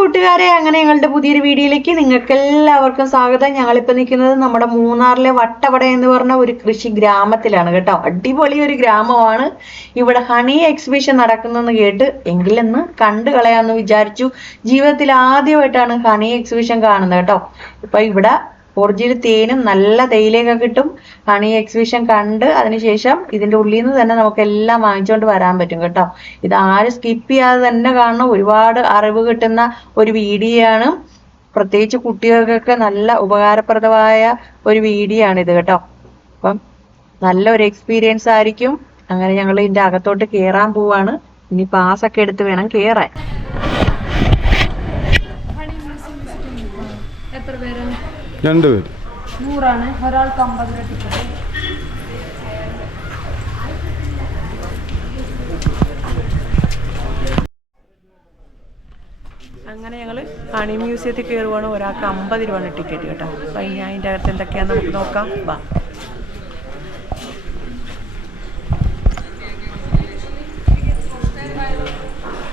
കൂട്ടുകാരെ അങ്ങനെ ഞങ്ങളുടെ പുതിയൊരു വീഡിയോയിലേക്ക് നിങ്ങൾക്ക് എല്ലാവർക്കും സ്വാഗതം. ഞങ്ങളിപ്പോൾ നിൽക്കുന്നത് നമ്മുടെ മൂന്നാറിലെ വട്ടവട എന്ന് പറഞ്ഞ ഒരു കൃഷി ഗ്രാമത്തിലാണ് കേട്ടോ. അടിപൊളി ഒരു ഗ്രാമമാണ്. ഇവിടെ ഹണി എക്സിബിഷൻ നടക്കുന്നെന്ന് കേട്ട് എങ്കിലെന്ന് കണ്ടു കളയാമെന്ന് വിചാരിച്ചു. ജീവിതത്തിൽ ആദ്യമായിട്ടാണ് ഹണി എക്സിബിഷൻ കാണുന്നത് കേട്ടോ. ഇപ്പൊ ഇവിടെ ഒറിജിനൽ തേനും നല്ല തേയിലയൊക്കെ കിട്ടും. ഹണി എക്സിബിഷൻ കണ്ട് അതിനുശേഷം ഇതിന്റെ ഉള്ളിൽ നിന്ന് തന്നെ നമുക്ക് എല്ലാം വാങ്ങിച്ചുകൊണ്ട് വരാൻ പറ്റും കേട്ടോ. ഇത് ആരും സ്കിപ്പ് ചെയ്യാതെ തന്നെ കാണണം. ഒരുപാട് അറിവ് കിട്ടുന്ന ഒരു വീഡിയോ ആണ് പ്രത്യേകിച്ച് കുട്ടികൾക്കൊക്കെ നല്ല ഉപകാരപ്രദമായ ഒരു വീഡിയോ ആണ് ഇത് കേട്ടോ. അപ്പം നല്ല ഒരു എക്സ്പീരിയൻസ് ആയിരിക്കും. അങ്ങനെ ഞങ്ങൾ ഇതിന്റെ അകത്തോട്ട് കയറാൻ പോവാണ്. ഇനി പാസ് ഒക്കെ എടുത്ത് വേണം കയറാൻ എത്ര പേര് നൂറാണ്. ഒരാൾക്ക് അമ്പത് രൂപ ടിക്കറ്റ് അങ്ങനെ ഞങ്ങൾ ഹണി മ്യൂസിയത്തിൽ കയറുവാണ് ഒരാൾക്ക് അമ്പത് രൂപയാണ് ടിക്കറ്റ് കേട്ടോ. അപ്പം ഇനി അതിന്റെ അകത്ത് എന്തൊക്കെയാണെന്ന് നമുക്ക് നോക്കാം. വാ.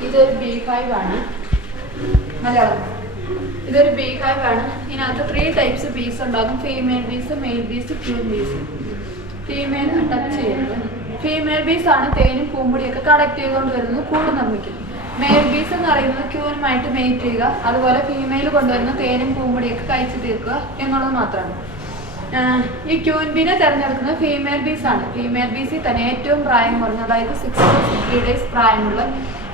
ഇതൊരു ബി ഫൈവ് ആണ്. മലയാളം. ഇതൊരു ബി ആണ് ഇതിനകത്ത് ത്രീ ടൈപ്സ് ബീസ് ഉണ്ടാകും. Female bees male bees queen bees female touch ചെയ്യുന്നത്. ഫീമെയിൽ ബീസ് ആണ് തേനും പൂമ്പൊടിയൊക്കെ കളക്ട് ചെയ്തുകൊണ്ട് വരുന്നത് കൂട് നിർമ്മിക്കും മെയിൽ ബീസ് എന്ന് പറയുന്നത് ക്യൂനുമായിട്ട് മെയ്റ്റ് ചെയ്യുക. അതുപോലെ ഫീമെയിൽ കൊണ്ടുവരുന്ന തേനും പൂമ്പൊടിയൊക്കെ കഴിച്ചു തീർക്കുക എന്നുള്ളത് മാത്രമാണ്. ഈ ഈ ക്യൂൻബിനെ തിരഞ്ഞെടുക്കുന്നത് ഫീമെയിൽ ബീസ് ആണ്. ഫീമെയിൽ ബീസിൽ തന്നെ ഏറ്റവും പ്രായം കുറഞ്ഞ അതായത് സിക്സ് ടു സിക്സ്റ്റി ഡേയ്സ് പ്രായമുള്ള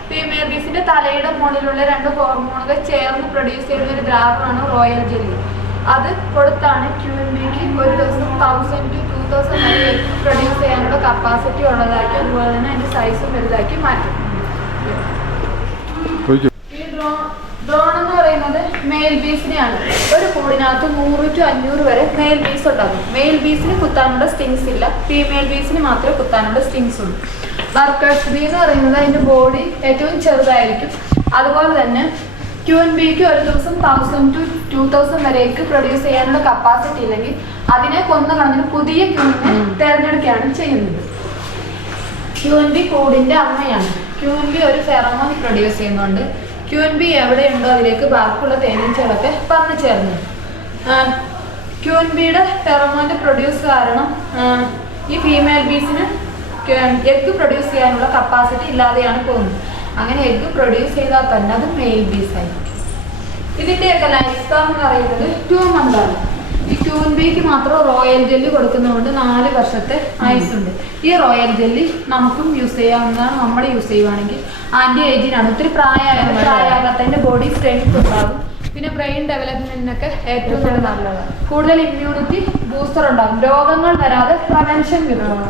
ഫീമെയിൽ ബീസിന്റെ തലയുടെ മുകളിലുള്ള രണ്ട് ഹോർമോണുകൾ ചേർന്ന് പ്രൊഡ്യൂസ് ചെയ്യുന്ന ഒരു ദ്രാവകമാണ് റോയൽ ജെല്ലി അത് കൊടുത്താണ് ക്യൂൻബിക്ക് ഒരു ദിവസം തൗസൻഡ് ടു ടു തൗസൻഡ് വരെ പ്രൊഡ്യൂസ് ചെയ്യാനുള്ള കപ്പാസിറ്റി ഉള്ളതാക്കി അതുപോലെ തന്നെ അതിന്റെ സൈസും വലുതാക്കി മാറ്റും. ഈ ഡ്രോൺ ഡ്രോൺ എന്ന് പറയുന്നത് മെയിൽ ബീസിനെയാണ് ഒരു കൂടിനകത്ത് നൂറ് ടു അഞ്ഞൂറ് വരെ മെയിൽ ബീസ് ഉണ്ടാകും. മെയിൽ ബീസിന് കുത്താനുള്ള സ്റ്റിങ്സ് ഇല്ല. ഫീമെയിൽ ബീസിന് മാത്രമേ കുത്താനുള്ള സ്റ്റിങ്സ് ഉള്ളൂ. വർക്കേഴ്സ് ബീ എന്ന് പറയുന്നത് അതിന്റെ ബോഡി ഏറ്റവും ചെറുതായിരിക്കും. അതുപോലെ തന്നെ ക്യൂൻ ബിക്ക് ഒരു ദിവസം തൗസൻഡ് ടു ടു തൗസൻഡ് വരേക്ക് പ്രൊഡ്യൂസ് ചെയ്യാനുള്ള കപ്പാസിറ്റി ഇല്ലെങ്കിൽ അതിനെ കൊന്നു കളഞ്ഞിട്ട് പുതിയ ക്യൂനെ തിരഞ്ഞെടുക്കുകയാണ് ചെയ്യുന്നത്. ക്യൂൻബി കൂടിന്റെ അമ്മയാണ്. ക്യൂൻബി ഒരു ഫെറമോൺ പ്രൊഡ്യൂസ് ചെയ്യുന്നുണ്ട്. ക്യൂൻബി എവിടെയുണ്ടോ അതിലേക്ക് ബാക്കിയുള്ള തേനീച്ചകളൊക്കെ വന്നു ചേർന്നു. ക്യു എൻ ബിയുടെ ഫെറമോന്റെ പ്രൊഡ്യൂസ് കാരണം ഈ ഫീമെയിൽ ബീസിന് എഗ് പ്രൊഡ്യൂസ് ചെയ്യാനുള്ള കപ്പാസിറ്റി ഇല്ലാതെയാണ് പോകുന്നത്. അങ്ങനെ എഗ് പ്രൊഡ്യൂസ് ചെയ്താൽ തന്നെ അത് മെയിൽ ബീസായി ഇതിന്റെയൊക്കെ ലൈഫ് സ്പാൻ എന്ന് പറയുന്നത് ടു മന്ത് ആണ് ബിക്ക് മാത്രം റോയൽ ജെല്ലി കൊടുക്കുന്നതുകൊണ്ട് നാല് വർഷത്തെ ആയുസുണ്ട് ഈ റോയൽ ജെല്ലി നമുക്കും യൂസ് ചെയ്യാവുന്നതാണ് നമ്മൾ യൂസ് ചെയ്യുവാണെങ്കിൽ. ആന്റി ഏജിനാണ്. ഒത്തിരി പ്രായമായ പ്രായാകാത്തതിന്റെ ബോഡി സ്ട്രെങ്ത് ഉണ്ടാകും. പിന്നെ ബ്രെയിൻ ഡെവലപ്മെന്റിനൊക്കെ ഏറ്റവും നല്ലതാണ്. കൂടുതൽ ഇമ്മ്യൂണിറ്റി ബൂസ്റ്റർ ഉണ്ടാകും. രോഗങ്ങൾ വരാതെ പ്രവെൻഷൻ കിട്ടും.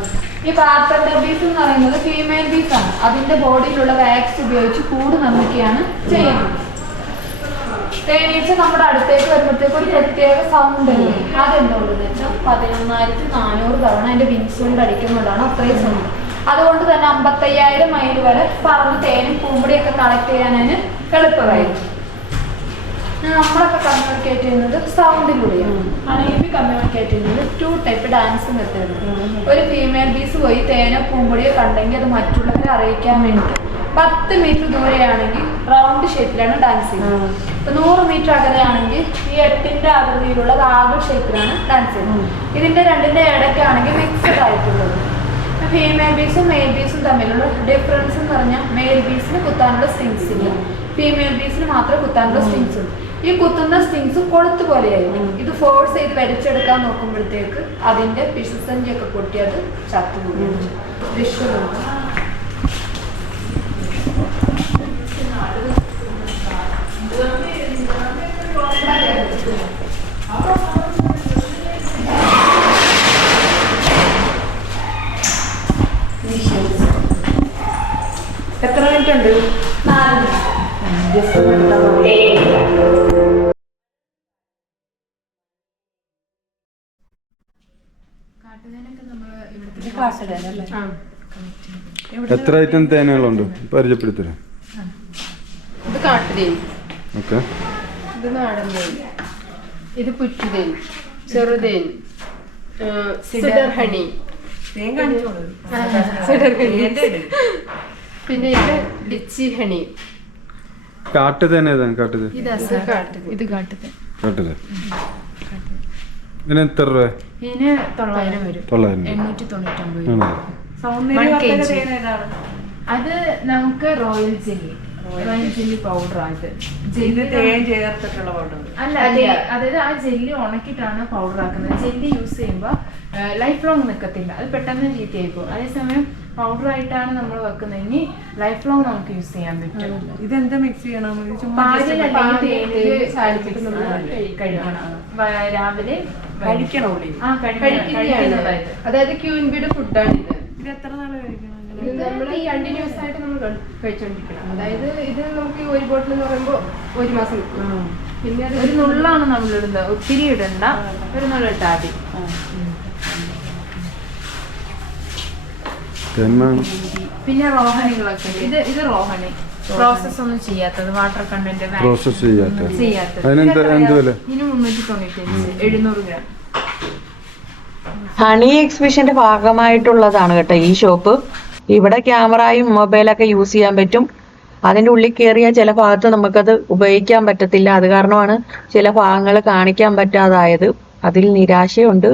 ഈ പാർട്ടർ ബീസ് എന്ന് പറയുന്നത് ഫീമെയിൽ ബീസ് ആണ്. അതിന്റെ ബോഡിയിലുള്ള വാക്സ് ഉപയോഗിച്ച് കൂട് നിർമ്മിക്കുകയാണ് ചെയ്യുന്നത്. തേനീച്ച നമ്മുടെ അടുത്തേക്ക് വരുമ്പോഴത്തേക്ക് ഒരു പ്രത്യേക സൗണ്ട് ഉണ്ട് അതെന്തുകൊണ്ടെന്ന് വെച്ചാൽ പതിനൊന്നായിരത്തി നാനൂറ് തവണ അതിന്റെ വിങ്സ് കൊണ്ട് അടിക്കുന്നതാണ് അത്രയും സൗണ്ട് അതുകൊണ്ട് തന്നെ അമ്പത്തയ്യായിരം മൈൽ വരെ പറന്ന് തേനും പൂമ്പടിയൊക്കെ കളക്ട് ചെയ്യാൻ അതിന് എളുപ്പമായിരിക്കും. നമ്മളൊക്കെ കമ്മ്യൂണിക്കേറ്റ് ചെയ്യുന്നത് സൗണ്ടിലൂടെയാണ് അനേബി കമ്മ്യൂണിക്കേറ്റ് ചെയ്യുന്നത് ടു ടൈപ്പ് ഡാൻസ് മെത്തേഡ് ഒരു ഫീമെയിൽ ബീസ് പോയി തേനോ പൂമ്പൊടിയോ കണ്ടെങ്കിൽ അത് മറ്റുള്ളവരെ അറിയിക്കാൻ വേണ്ടി പത്ത് മീറ്റർ ദൂരെയാണെങ്കിൽ റൗണ്ട് ഷേപ്പിലാണ് ഡാൻസ് ചെയ്യുന്നത്. ഇപ്പൊ നൂറ് മീറ്റർ അകലെയാണെങ്കിൽ ഈ എട്ടിന്റെ ആകൃതിയിലുള്ള ആഗ് ഷേപ്പിലാണ് ഡാൻസ് ചെയ്യുന്നത്. ഇതിന്റെ രണ്ടിന്റെ ഇടയ്ക്കാണെങ്കിൽ മിക്സഡ് ആയിട്ടുള്ളത്. ഫീമെയിൽ ബീസും മെയിൽ ബീസും തമ്മിലുള്ള ഡിഫറൻസ് എന്ന് പറഞ്ഞാൽ മെയിൽ ബീസിന് കുത്താനുള്ള സ്റ്റിങ്സ് ഇല്ല. ഫീമെയിൽ ബീസിന് മാത്രം കുത്താനുള്ള സ്റ്റിങ്സ് ഉണ്ട്. ഈ കുത്തുന്ന സ്റ്റിങ്സ് കൊളുത്ത് പോലെയായിരിക്കും. ഇത് ഫോഴ്സ് ചെയ്ത് വരച്ചെടുക്കാൻ നോക്കുമ്പോഴത്തേക്ക് അതിന്റെ പിശുസഞ്ചിയൊക്കെ പൊട്ടി അത് ചത്തുപോകും എത്ര മിനിറ്റ് ഉണ്ട് എത്ര ഐറ്റം തേനകളുണ്ട്? പരിചയപ്പെടുത്തരാം. ഇത് കാട്ടുതേൻ. ഓക്കെ. ഇത് നാടൻ തേൻ. ഇത് പുറ്റുതേൻ. ചെറുതേൻ. Sidr honey. Sidr honey. പിന്നെ ഇത് ലിച്ചി ഹണി. കാട്ടുതേൻ ഏതാണ്? കാട്ടുതേൻ ഇതാ സാർ ഇത് കാട്ടുതേൻ കാട്ടുതേൻ ഇതിന് എത്ര രൂപ? ഇതിന് തൊള്ളായിരം വരും. തൊള്ളായിരം എണ്ണൂറ്റി തൊണ്ണൂറ്റൊമ്പത് രൂപ. അത് നമുക്ക് royal jelly royal jelly powder അത് ജെല്ലി തേൻ ചേർത്തിട്ടുള്ള പൗഡർ അല്ല അതായത് ആ ജെല്ലി ഉണക്കിയിട്ടാണ് പൗഡർ ആക്കുന്നത്. ജെല്ലി യൂസ് ചെയ്യുമ്പോൾ ലൈഫ് ലോങ് നിൽക്കത്തില്ല അത് പെട്ടെന്ന് ചീത്തയായി പോകും അതേസമയം പൗഡർ ആയിട്ടാണ് നമ്മൾ വെക്കുന്നതെങ്കിൽ ലൈഫ് ലോങ് നമുക്ക് യൂസ് ചെയ്യാൻ പറ്റും. ഇതെന്താ മിക്സ് ചെയ്യണം? രാവിലെ കഴിക്കണോ? ആ കഴിക്കുന്നതായത്. അതായത് ക്യൂൻബിയുടെ ഫുഡാണ് ഇത്. ഇത് എത്ര നാൾ കഴിക്കണം? നമ്മൾ ഈ കണ്ടിന്യൂസ് ആയിട്ട് നമ്മൾ കഴിച്ചുകൊണ്ടിരിക്കണം അതായത് ഇത് നമുക്ക് ഈ ഒരു ബോട്ടിൽ എന്ന് പറയുമ്പോൾ ഒരു മാസം പിന്നെ ഒരു നുള്ളാണ് നമ്മൾ ഇടുന്നത് ഒത്തിരി ഇടണ്ട. ഒരു നുള്ള ഇട്ടാൽ മതി. തേൻ വേണം പിന്നെ റോഹണികളൊക്കെ. ഇത് ഇത് റോഹണി. പ്രോസസ് ഒന്നും ചെയ്യാത്തത് വാട്ടർ കണ്ടന്റ് പ്രോസസ് ചെയ്യാത്ത ചെയ്യാത്തത്. അതിനെന്ത് എന്ത് വില? ഇതിന് മുന്നൂറ്റി തൊണ്ണൂറ്റി എഴുന്നൂറ് ഗ്രാം. ഹണി എക്സിബിഷന്റെ ഭാഗമായിട്ടുള്ളതാണ് കേട്ടോ ഈ ഷോപ്പ് ഇവിടെ ക്യാമറയും മൊബൈലൊക്കെ യൂസ് ചെയ്യാൻ പറ്റും. അതിന്റെ ഉള്ളിൽ കയറിയ ചില ഭാഗത്ത് നമുക്കത് ഉപയോഗിക്കാൻ പറ്റത്തില്ല. അത് കാരണമാണ് ചില ഭാഗങ്ങൾ കാണിക്കാൻ പറ്റാതായത്. അതിൽ നിരാശയുണ്ട്.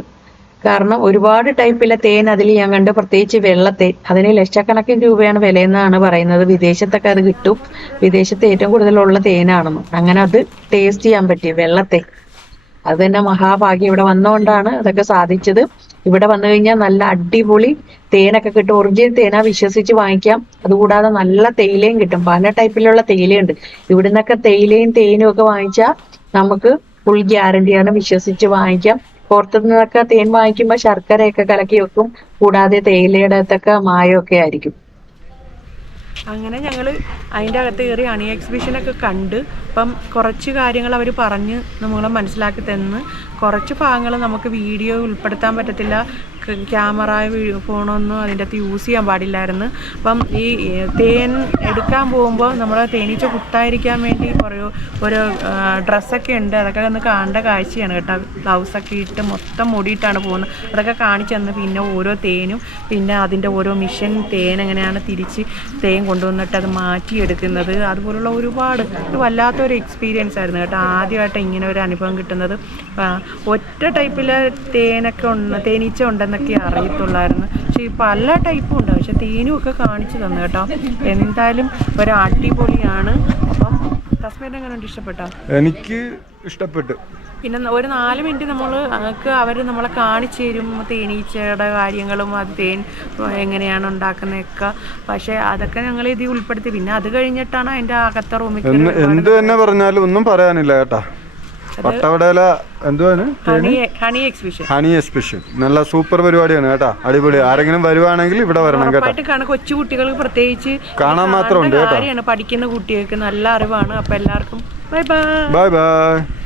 കാരണം ഒരുപാട് ടൈപ്പിലെ തേൻ അതിൽ ഞാൻ കണ്ട് പ്രത്യേകിച്ച് വെള്ളത്തേൻ അതിന് ലക്ഷക്കണക്കിന് രൂപയാണ് വിലയെന്നാണ് പറയുന്നത്. വിദേശത്തൊക്കെ അത് കിട്ടും. വിദേശത്ത് ഏറ്റവും കൂടുതലുള്ള തേനാണെന്ന് അങ്ങനെ അത് ടേസ്റ്റ് ചെയ്യാൻ പറ്റി. വെള്ളത്തേൻ അത് തന്നെ മഹാഭാഗ്യം ഇവിടെ വന്നുകൊണ്ടാണ് അതൊക്കെ സാധിച്ചത്. ഇവിടെ വന്നു കഴിഞ്ഞാൽ നല്ല അടിപൊളി തേനൊക്കെ കിട്ടും. ഒറിജിനൽ തേനാ വിശ്വസിച്ച് വാങ്ങിക്കാം. അതുകൂടാതെ നല്ല തേയിലയും കിട്ടും. പല ടൈപ്പിലുള്ള തേയിലയുണ്ട്. ഇവിടുന്നൊക്കെ തേയിലയും തേനും ഒക്കെ വാങ്ങിച്ചാൽ നമുക്ക് ഫുൾ ഗ്യാരണ്ടിയാണ് വിശ്വസിച്ച് വാങ്ങിക്കാം. പുറത്തു നിന്നൊക്കെ തേൻ വാങ്ങിക്കുമ്പോൾ ശർക്കരയൊക്കെ കലക്കി വെക്കും. കൂടാതെ തേയിലയുടെ അകത്തൊക്കെ മായമൊക്കെ ആയിരിക്കും. അങ്ങനെ ഞങ്ങൾ അതിന്റെ അകത്ത് കയറി അണി എക്സിബിഷനൊക്കെ കണ്ട് അപ്പം കുറച്ച് കാര്യങ്ങൾ അവർ പറഞ്ഞ് നമ്മളെ മനസ്സിലാക്കി തന്ന്. കുറച്ച് ഭാഗങ്ങൾ നമുക്ക് വീഡിയോ ഉൾപ്പെടുത്താൻ പറ്റത്തില്ല. ക്യാമറ ഫോണൊന്നും അതിന്റെ അകത്ത് യൂസ് ചെയ്യാൻ പാടില്ലായിരുന്നു. അപ്പം ഈ തേൻ എടുക്കാൻ പോകുമ്പോൾ നമ്മൾ തേനീച്ച കുട്ടായിരിക്കാൻ വേണ്ടി കുറേ ഒരു ഡ്രസ്സൊക്കെ ഉണ്ട്. അതൊക്കെ ഒന്ന് കാണേണ്ട കാഴ്ചയാണ് കേട്ടോ. ബ്ലൗസൊക്കെ ഇട്ട് മൊത്തം മുടിയിട്ടാണ് പോകുന്നത്. അതൊക്കെ കാണിച്ചു തന്ന് പിന്നെ ഓരോ തേനും പിന്നെ അതിന്റെ ഓരോ മിഷൻ തേൻ എങ്ങനെയാണ് തിരിച്ച് തേൻ കൊണ്ടുവന്നിട്ട് അത് മാറ്റിയെടുക്കുന്നത്. അതുപോലുള്ള ഒരുപാട് വല്ലാത്തൊരു എക്സ്പീരിയൻസ് ആയിരുന്നു കേട്ടോ. ആദ്യമായിട്ട് ഇങ്ങനെ ഒരു അനുഭവം കിട്ടുന്നത്. ഒറ്റ ടൈപ്പിലെ തേനൊക്കെ ഉണ്ട് തേനീച്ച ഉണ്ടെന്നൊക്കെ അറിയത്തുള്ളായിരുന്നു. പക്ഷേ ഈ പല ടൈപ്പും ഉണ്ട്. പക്ഷെ തേനും ഒക്കെ കാണിച്ചു തന്നു കേട്ടോ. എന്തായാലും ഒരു അടിപൊളിയാണ്. അപ്പം തസ്മേന്റെ എങ്ങനെ ഇഷ്ടപ്പെട്ടോ? എനിക്ക് ഇഷ്ടപ്പെട്ടു. പിന്നെ ഒരു നാല് മിനിറ്റ് നമ്മൾ ഞങ്ങൾക്ക് അവർ നമ്മളെ കാണിച്ചു തരും. തേനീച്ചയുടെ കാര്യങ്ങളും അത് തേൻ എങ്ങനെയാണ് ഉണ്ടാക്കുന്നതൊക്കെ. പക്ഷേ അതൊക്കെ ഞങ്ങൾ ഇതിൽ ഉൾപ്പെടുത്തി. പിന്നെ അത് കഴിഞ്ഞിട്ടാണ് അതിന്റെ അകത്തെ റൂമിൽ എന്ത് തന്നെ പറഞ്ഞാലും ഒന്നും പറയാനില്ല കേട്ടാ. പട്ടവടയില എന്തുവാണ് ഹണി എക്സിബിഷൻ നല്ല സൂപ്പർ പരിപാടിയാണ് കേട്ടാ. അടിപൊളി. ആരെങ്കിലും വരുവാണെങ്കിൽ ഇവിടെ വരണം കേട്ടോ. കൊച്ചു കുട്ടികൾ പ്രത്യേകിച്ച് കാണാൻ മാത്രം ഉണ്ട് കേട്ടോ. പഠിക്കുന്ന കുട്ടികൾക്ക് നല്ല അറിവാണ്. അപ്പൊ എല്ലാവർക്കും ബൈ ബൈ. Bye bye.